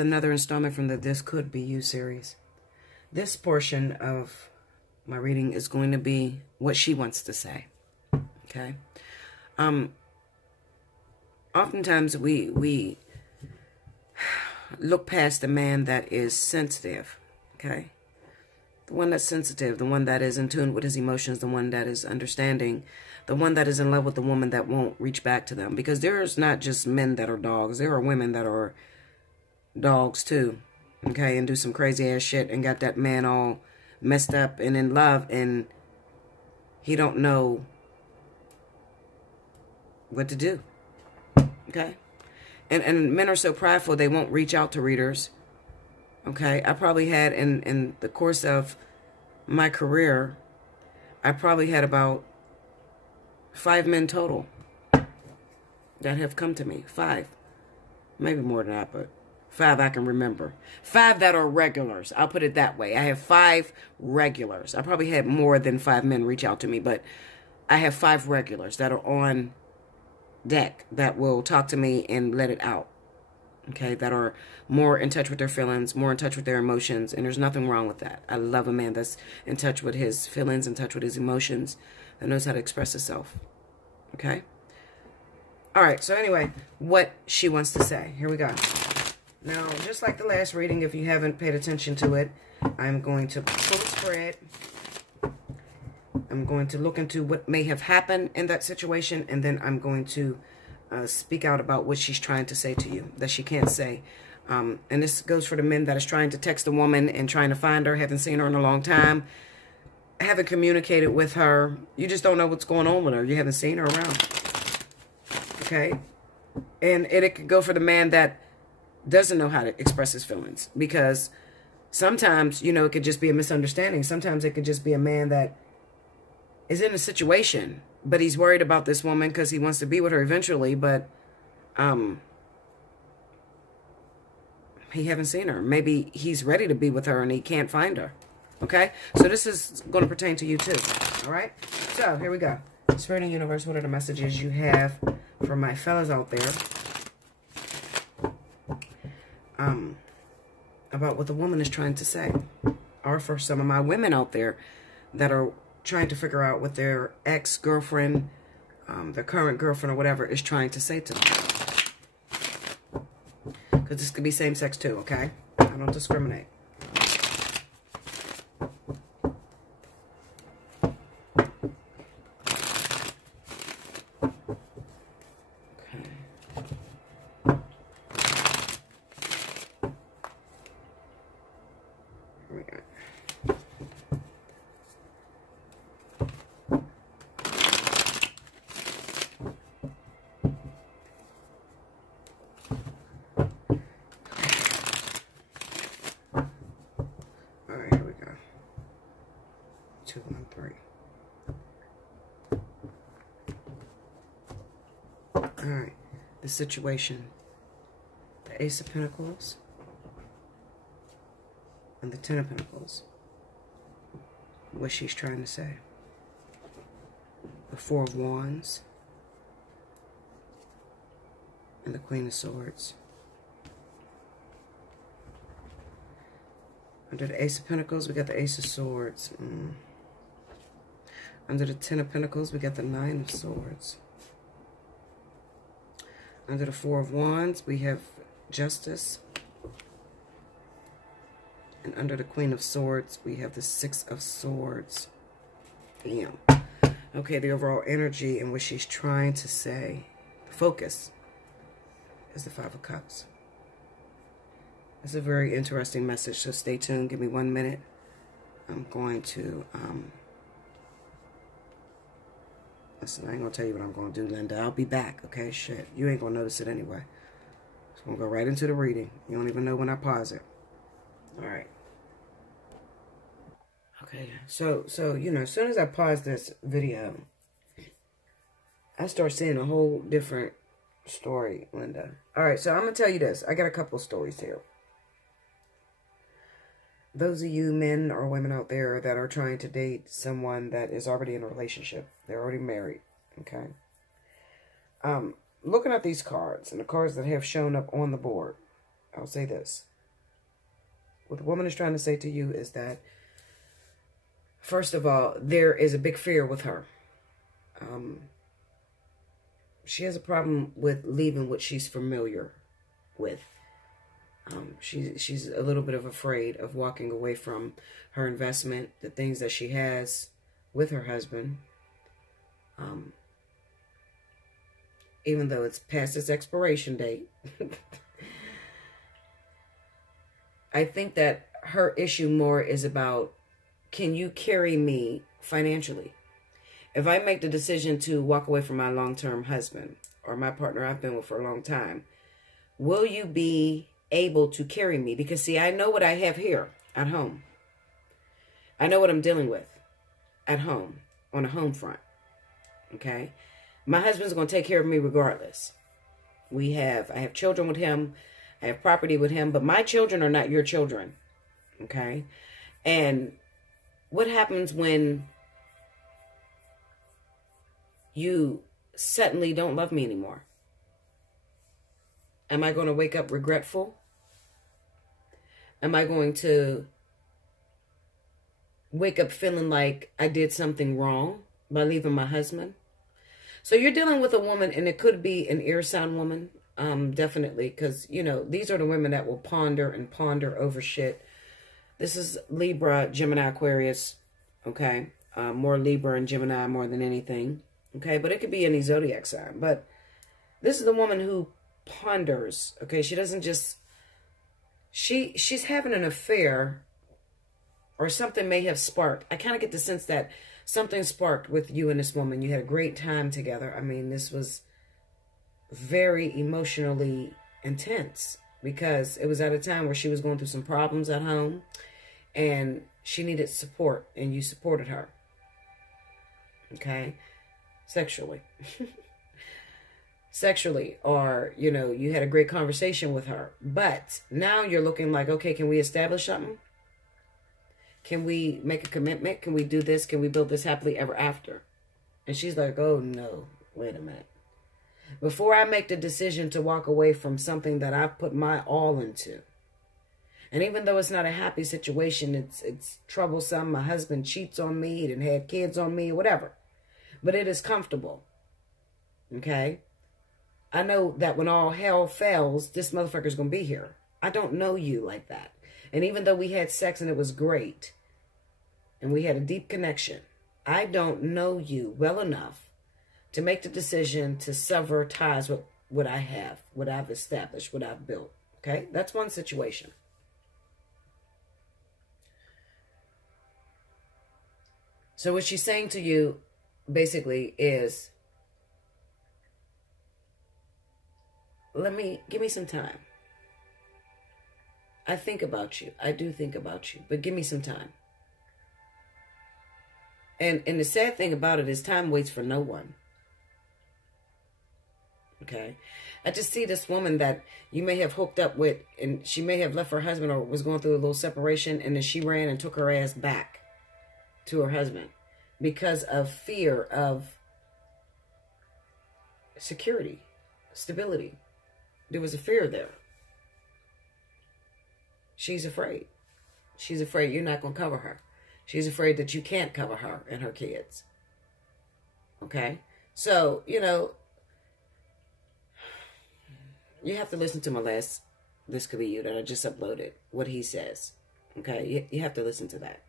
another installment from the This Could Be You series. This portion of my reading is going to be what she wants to say. Okay? Oftentimes we look past the man that is sensitive. Okay? The one that's sensitive, the one that is in tune with his emotions, the one that is understanding, the one that is in love with the woman that won't reach back to them. Because there's not just men that are dogs. There are women that are dogs too. Okay, and do some crazy ass shit and got that man all messed up and in love, and he don't know what to do. Okay? And men are so prideful they won't reach out to readers. Okay? I probably had in the course of my career, I probably had about 5 men total that have come to me. 5. Maybe more than that, but 5 I can remember. 5 that are regulars. I'll put it that way. I have 5 regulars. I probably had more than 5 men reach out to me, but I have 5 regulars that are on deck that will talk to me and let it out. Okay, that are more in touch with their feelings, more in touch with their emotions, and there's nothing wrong with that. I love a man that's in touch with his feelings, in touch with his emotions, that knows how to express himself. Okay? All right, so anyway, what she wants to say. Here we go. Now, just like the last reading, if you haven't paid attention to it, I'm going to pull a spread. I'm going to look into what may have happened in that situation, and then I'm going to speak out about what she's trying to say to you that she can't say. And this goes for the men that is trying to text a woman and trying to find her, haven't seen her in a long time, haven't communicated with her. You just don't know what's going on with her. You haven't seen her around. Okay? And it could go for the man that doesn't know how to express his feelings, because sometimes, you know, it could just be a misunderstanding. Sometimes it could just be a man that is in a situation, but he's worried about this woman because he wants to be with her eventually, but he hasn't seen her. Maybe he's ready to be with her and he can't find her. Okay? So this is going to pertain to you too. All right? So here we go. Spirit and universe, what are the messages you have for my fellas out there about what the woman is trying to say? Or for some of my women out there that are trying to figure out what their ex-girlfriend, their current girlfriend or whatever is trying to say to them. Because this could be same-sex too, okay? I don't discriminate. Alright, the situation. The Ace of Pentacles and the Ten of Pentacles. What she's trying to say. The Four of Wands and the Queen of Swords. Under the Ace of Pentacles, we got the Ace of Swords. Under the Ten of Pentacles, we got the Nine of Swords. Under the Four of Wands, we have Justice. And under the Queen of Swords, we have the Six of Swords. Damn. Okay, the overall energy and what she's trying to say, the focus, is the Five of Cups. It's a very interesting message, so stay tuned. Give me 1 minute. I'm going to... listen, I ain't going to tell you what I'm going to do, Linda. I'll be back, okay? Shit. You ain't going to notice it anyway. So I'm going to go right into the reading. You don't even know when I pause it. All right. Okay. So you know, as soon as I pause this video, I start seeing a whole different story, Linda. All right. So I'm going to tell you this. I got a couple of stories here. Those of you men or women out there that are trying to date someone that is already in a relationship, they're already married, okay? Looking at these cards and the cards that have shown up on the board, I'll say this. What the woman is trying to say to you is that, first of all, there is a big fear with her. She has a problem with leaving what she's familiar with. She's a little bit afraid of walking away from her investment, the things that she has with her husband. Even though it's past its expiration date. I think that her issue more is about, can you carry me financially? If I make the decision to walk away from my long-term husband or my partner I've been with for a long time, will you be able to carry me? Because, see, I know what I have here at home. I know what I'm dealing with at home, on a home front. Okay? My husband's going to take care of me regardless. I have children with him. I have property with him. But my children are not your children. Okay? And what happens when you suddenly don't love me anymore? Am I going to wake up regretful? Am I going to wake up feeling like I did something wrong by leaving my husband? So you're dealing with a woman, and it could be an ear sound woman, definitely, because, you know, these are the women that will ponder and ponder over shit. This is Libra, Gemini, Aquarius, okay? More Libra and Gemini more than anything, okay? But it could be any zodiac sign. But this is the woman who ponders, okay? She doesn't just... She's having an affair, or something may have sparked. I kind of get the sense that something sparked with you and this woman. You had a great time together. I mean, this was very emotionally intense because it was at a time where she was going through some problems at home and she needed support, and you supported her. Okay? Sexually. Sexually, or, you know, you had a great conversation with her. But now you're looking like, okay, can we establish something? Can we make a commitment? Can we do this? Can we build this happily ever after? And she's like, oh, no, wait a minute. Before I make the decision to walk away from something that I've put my all into, and even though it's not a happy situation, it's troublesome. My husband cheats on me and had kids on me, whatever. But it is comfortable. Okay? I know that when all hell fails, this motherfucker's going to be here. I don't know you like that. And even though we had sex and it was great, and we had a deep connection, I don't know you well enough to make the decision to sever ties with what I have, what I've established, what I've built. Okay? That's one situation. So what she's saying to you, basically, is, give me some time. I think about you. I do think about you. But give me some time. And the sad thing about it is time waits for no one. Okay? I just see this woman that you may have hooked up with, and she may have left her husband or was going through a little separation, and then she ran and took her ass back to her husband because of fear of security, stability. There was a fear there. She's afraid. She's afraid you're not going to cover her. She's afraid that you can't cover her and her kids. Okay? So, you know, you have to listen to my last This Could Be You that I just uploaded, what he says. Okay? You have to listen to that.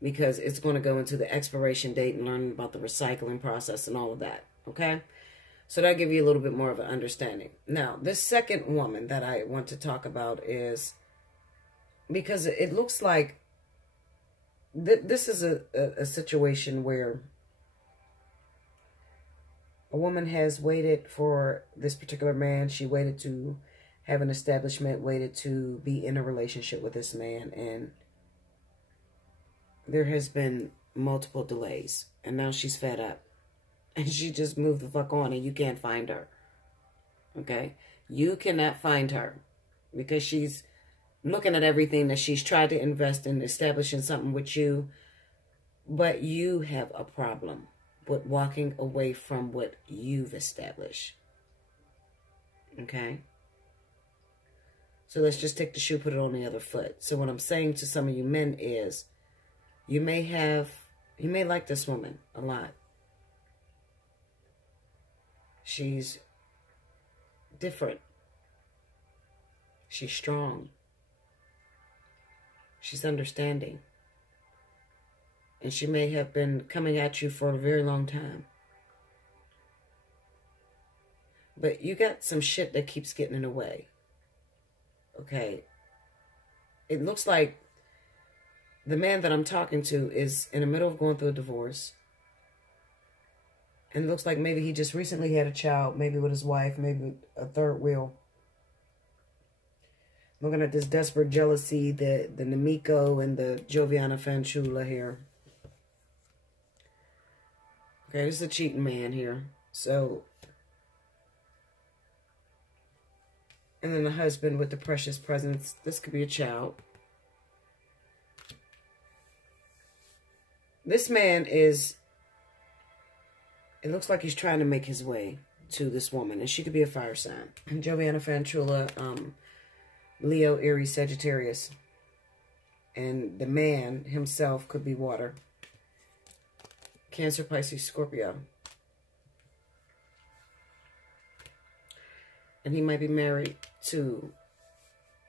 Because it's going to go into the expiration date and learn about the recycling process and all of that. Okay? So that'll give you a little bit more of an understanding. Now, this second woman that I want to talk about is, because it looks like this is a situation where a woman has waited for this particular man. She waited to have an establishment, waited to be in a relationship with this man, and there has been multiple delays, and now she's fed up. And she just moved the fuck on, and you can't find her. Okay? You cannot find her because she's looking at everything that she's tried to invest in, establishing something with you. But you have a problem with walking away from what you've established. Okay? So let's just take the shoe, put it on the other foot. So what I'm saying to some of you men is, you may like this woman a lot. She's different. She's strong. She's understanding. And she may have been coming at you for a very long time. But you got some shit that keeps getting in the way. Okay? It looks like the man that I'm talking to is in the middle of going through a divorce. And it looks like maybe he just recently had a child, maybe with his wife, maybe a third wheel. Looking at this desperate jealousy, the Namiko and the Joviana Fanchula here. Okay, this is a cheating man here. So, and then the husband with the precious presents. This could be a child. This man is, it looks like he's trying to make his way to this woman. And she could be a fire sign. And Joviana Fanchula, Leo, Aries, Sagittarius. And the man himself could be water. Cancer, Pisces, Scorpio. And he might be married to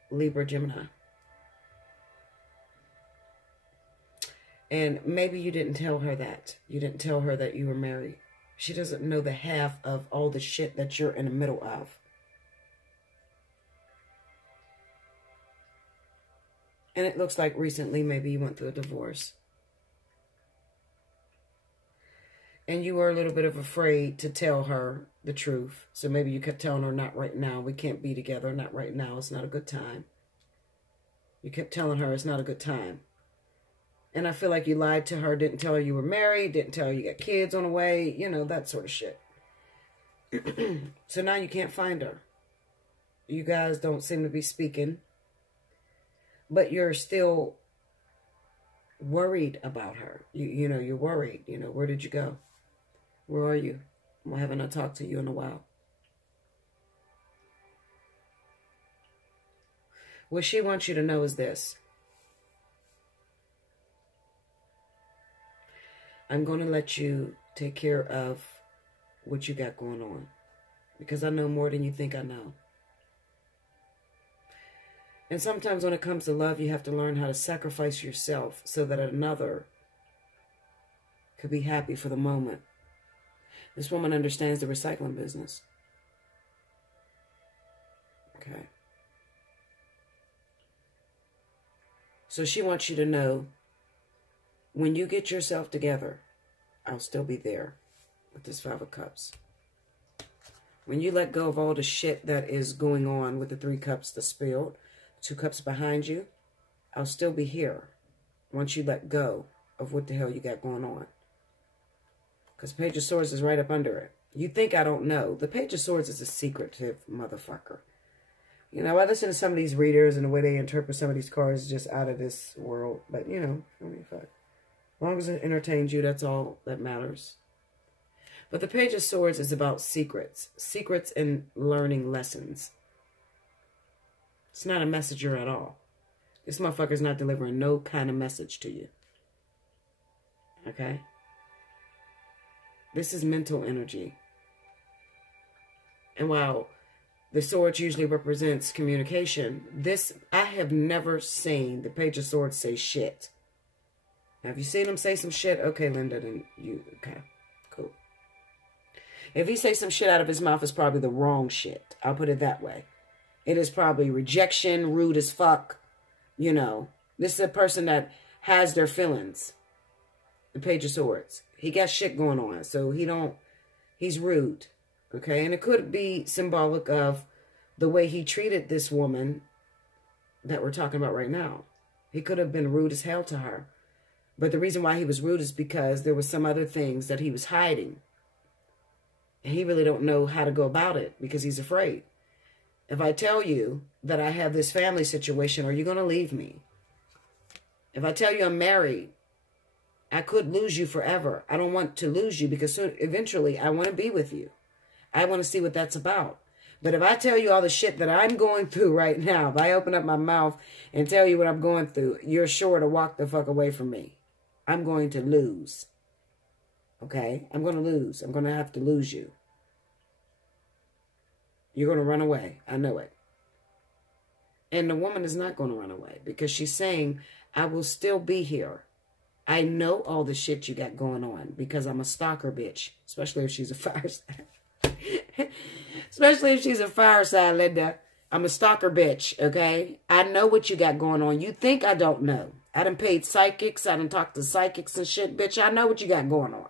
Libra, Gemini. And maybe you didn't tell her that. You didn't tell her that you were married. She doesn't know the half of all the shit that you're in the middle of. And it looks like recently maybe you went through a divorce. And you were a little bit of afraid to tell her the truth. So maybe you kept telling her, not right now. We can't be together. Not right now. It's not a good time. You kept telling her it's not a good time. And I feel like you lied to her, didn't tell her you were married, didn't tell her you got kids on the way, you know, that sort of shit. So now you can't find her. You guys don't seem to be speaking. But you're still worried about her. You know, you're worried. You know, where did you go? Where are you? I haven't I talked to you in a while. What she wants you to know is this. I'm going to let you take care of what you got going on. Because I know more than you think I know. And sometimes when it comes to love, you have to learn how to sacrifice yourself so that another could be happy for the moment. This woman understands the recycling business. Okay. So she wants you to know, when you get yourself together, I'll still be there with this 5 of Cups. When you let go of all the shit that is going on with the 3 cups, the spilled, 2 cups behind you, I'll still be here once you let go of what the hell you got going on. Because Page of Swords is right up under it. You think I don't know. The Page of Swords is a secretive motherfucker. You know, I listen to some of these readers and the way they interpret some of these cards is just out of this world. But, you know, I mean, fuck. As long as it entertains you, that's all that matters. But the Page of Swords is about secrets. Secrets and learning lessons. It's not a messenger at all. This motherfucker's not delivering no kind of message to you. Okay? This is mental energy. And while the swords usually represents communication, this, I have never seen the Page of Swords say shit. Have you seen him say some shit? Okay, Linda, then you, okay, cool. If he says some shit out of his mouth, it's probably the wrong shit. I'll put it that way. It is probably rejection, rude as fuck. You know, this is a person that has their feelings. The Page of Swords. He got shit going on, so he's rude. Okay, and it could be symbolic of the way he treated this woman that we're talking about right now. He could have been rude as hell to her. But the reason why he was rude is because there was some other things that he was hiding. And he really don't know how to go about it because he's afraid. If I tell you that I have this family situation, are you going to leave me? If I tell you I'm married, I could lose you forever. I don't want to lose you because eventually I want to be with you. I want to see what that's about. But if I tell you all the shit that I'm going through right now, if I open up my mouth and tell you what I'm going through, you're sure to walk the fuck away from me. I'm going to lose. Okay? I'm going to lose. I'm going to have to lose you. You're going to run away. I know it. And the woman is not going to run away because she's saying, I will still be here. I know all the shit you got going on because I'm a stalker bitch, especially if she's a fire sign. Especially if she's a fire sign, Linda. I'm a stalker bitch, okay? I know what you got going on. You think I don't know. I done paid psychics. I done talked to psychics and shit, bitch. I know what you got going on.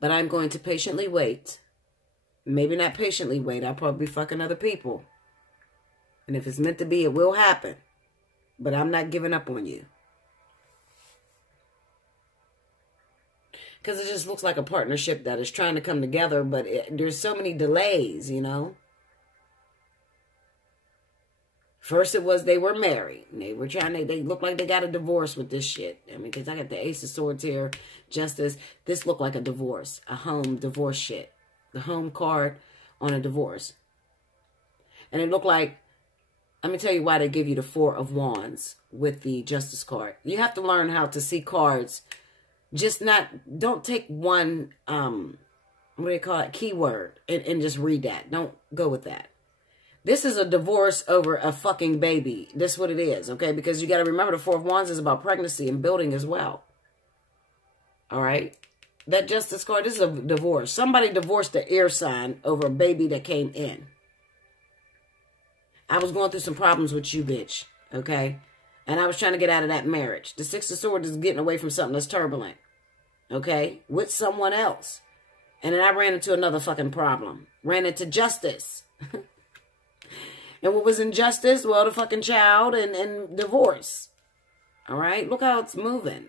But I'm going to patiently wait. Maybe not patiently wait. I'll probably be fucking other people. And if it's meant to be, it will happen. But I'm not giving up on you. Because it just looks like a partnership that is trying to come together, but there's so many delays, you know. First it was they were married. They were trying they looked like they got a divorce with this shit. I mean, because I got the Ace of Swords here, Justice. This looked like a divorce, a home divorce shit. The home card on a divorce. And it looked like, let me tell you why they give you the Four of Wands with the Justice card. You have to learn how to see cards. Just don't take one, what do they call it, keyword, and just read that. Don't go with that. This is a divorce over a fucking baby. This is what it is, okay? Because you got to remember the Four of Wands is about pregnancy and building as well. All right? That Justice card, this is a divorce. Somebody divorced the air sign over a baby that came in. I was going through some problems with you, bitch, okay? And I was trying to get out of that marriage. The Six of Swords is getting away from something that's turbulent. Okay? With someone else. And then I ran into another fucking problem. Ran into justice. And what was injustice? Well, the fucking child and divorce. Alright? Look how it's moving.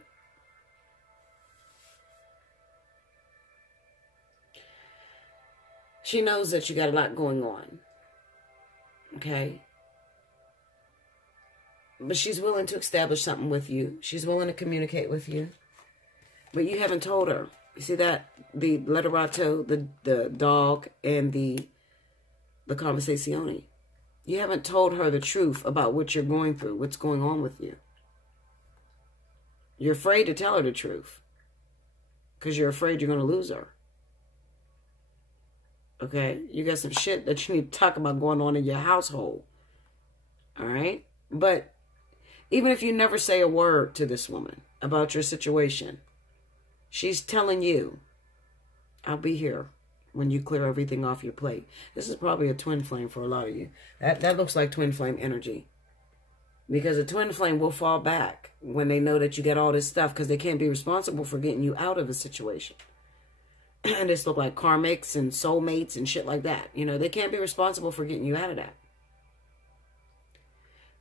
She knows that you got a lot going on. Okay? But she's willing to establish something with you. She's willing to communicate with you. But you haven't told her. You see that? The letterato, the dog, and the conversazione. You haven't told her the truth about what you're going through, what's going on with you. You're afraid to tell her the truth. Because you're afraid you're going to lose her. Okay? You got some shit that you need to talk about going on in your household. Alright? But even if you never say a word to this woman about your situation, she's telling you, I'll be here when you clear everything off your plate. This is probably a twin flame for a lot of you. That looks like twin flame energy. Because a twin flame will fall back when they know that you get all this stuff because they can't be responsible for getting you out of a situation. And this look like karmics and soulmates and shit like that. You know, they can't be responsible for getting you out of that.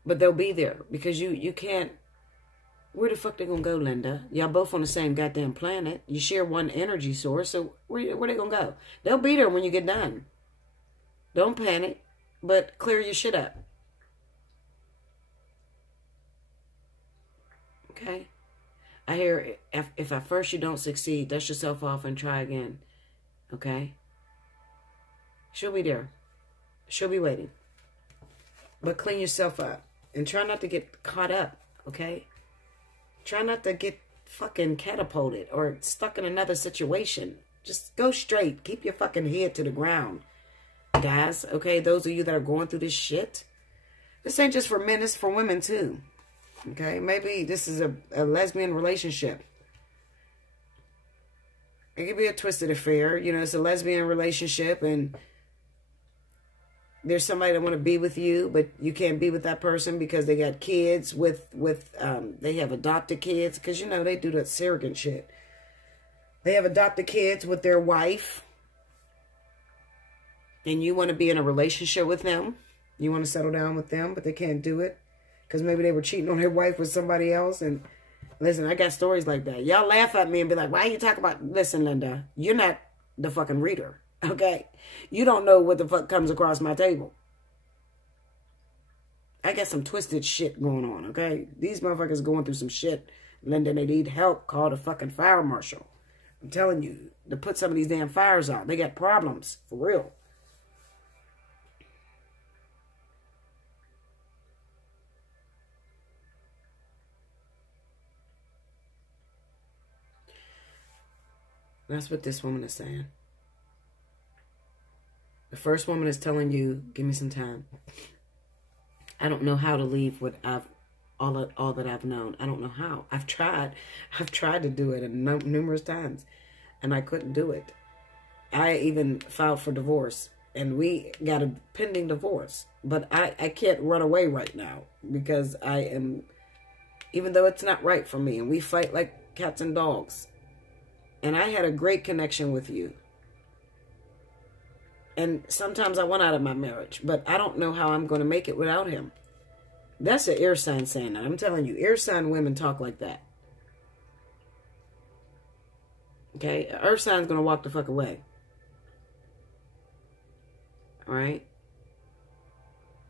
But they'll be there because you can't. Where the fuck they gonna go, Linda? Y'all both on the same goddamn planet. You share one energy source, so where they gonna go? They'll be there when you get done. Don't panic, but clear your shit up. Okay? I hear if at first you don't succeed, dust yourself off and try again. Okay? She'll be there. She'll be waiting. But clean yourself up. And try not to get caught up. Okay? Try not to get fucking catapulted or stuck in another situation. Just go straight. Keep your fucking head to the ground. Guys, okay? Those of you that are going through this shit. This ain't just for men. It's for women too. Okay? Maybe this is a lesbian relationship. It could be a twisted affair. You know, it's a lesbian relationship and there's somebody that want to be with you, but you can't be with that person because they got kids they have adopted kids. Because, you know, they do that surrogate shit. They have adopted kids with their wife. And you want to be in a relationship with them. You want to settle down with them, but they can't do it. Because maybe they were cheating on their wife with somebody else. And listen, I got stories like that. Y'all laugh at me and be like, why are you talking about... Listen, Linda, you're not the fucking reader. Okay? You don't know what the fuck comes across my table. I got some twisted shit going on, okay? These motherfuckers going through some shit. Linda, they need help. Call the fucking fire marshal. I'm telling you, to put some of these damn fires out. They got problems, for real. That's what this woman is saying. The first woman is telling you, give me some time. I don't know how to leave what I've all that I've known. I don't know how. I've tried to do it numerous times, and I couldn't do it. I even filed for divorce, and we got a pending divorce. But I can't run away right now because I am, even though it's not right for me, and we fight like cats and dogs. And I had a great connection with you. And sometimes I want out of my marriage, but I don't know how I'm going to make it without him. That's an air sign saying that. I'm telling you, air sign women talk like that. Okay? An earth sign's going to walk the fuck away. All right?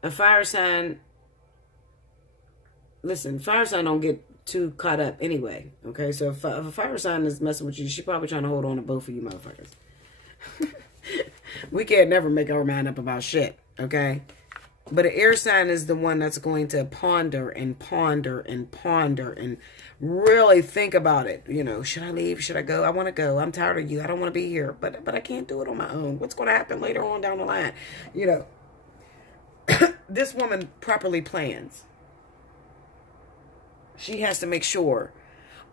A fire sign, listen, fire sign don't get too caught up anyway. Okay? So if a fire sign is messing with you, she's probably trying to hold on to both of you motherfuckers. We can't never make our mind up about shit. Okay? But an air sign is the one that's going to ponder and ponder and ponder and really think about it. You know, should I leave? Should I go? I want to go. I'm tired of you. I don't want to be here. But I can't do it on my own. What's going to happen later on down the line? You know, this woman properly plans. She has to make sure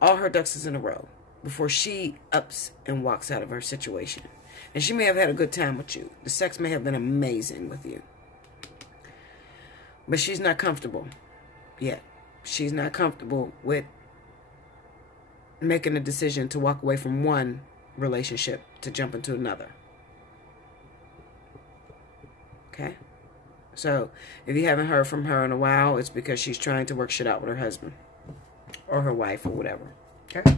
all her ducks is in a row before she ups and walks out of her situation. And she may have had a good time with you. The sex may have been amazing with you. But she's not comfortable yet. She's not comfortable with making a decision to walk away from one relationship to jump into another. Okay? So, if you haven't heard from her in a while, it's because she's trying to work shit out with her husband. Or her wife or whatever. Okay?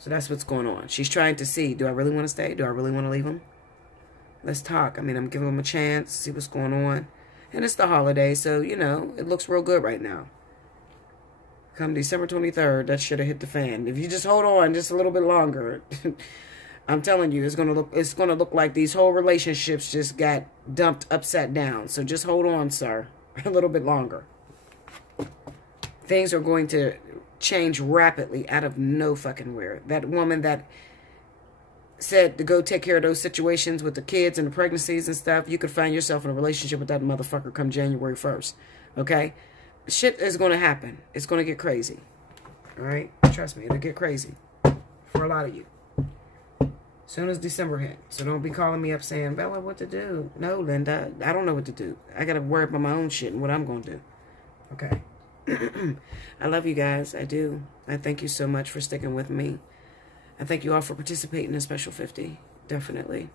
So that's what's going on. She's trying to see, do I really want to stay? Do I really want to leave him? Let's talk. I mean, I'm giving him a chance, see what's going on. And it's the holiday, so, you know, it looks real good right now. Come December 23rd, that should have hit the fan. If you just hold on just a little bit longer, I'm telling you, it's gonna look like these whole relationships just got dumped upside down. So just hold on, sir, a little bit longer. Things are going to change rapidly out of no fucking where. That woman that said to go take care of those situations with the kids and the pregnancies and stuff, you could find yourself in a relationship with that motherfucker come January 1st. Okay? Shit is going to happen. It's going to get crazy. All right? Trust me, it'll get crazy for a lot of you. As soon as December hit. So don't be calling me up saying, Bella, what to do? No, Linda, I don't know what to do. I got to worry about my own shit and what I'm going to do. Okay? I love you guys. I do. I thank you so much for sticking with me. I thank you all for participating in Special 50. Definitely.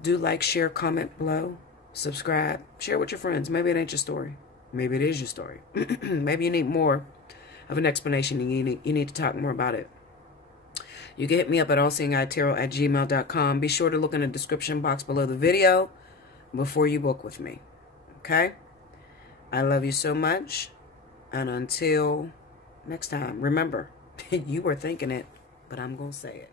Do like, share, comment below. Subscribe. Share with your friends. Maybe it ain't your story. Maybe it is your story. Maybe you need more of an explanation and you need to talk more about it. You can hit me up at allseeingeyetarot@gmail.com. Be sure to look in the description box below the video before you book with me. Okay? I love you so much. And until next time, remember, you were thinking it, but I'm going to say it.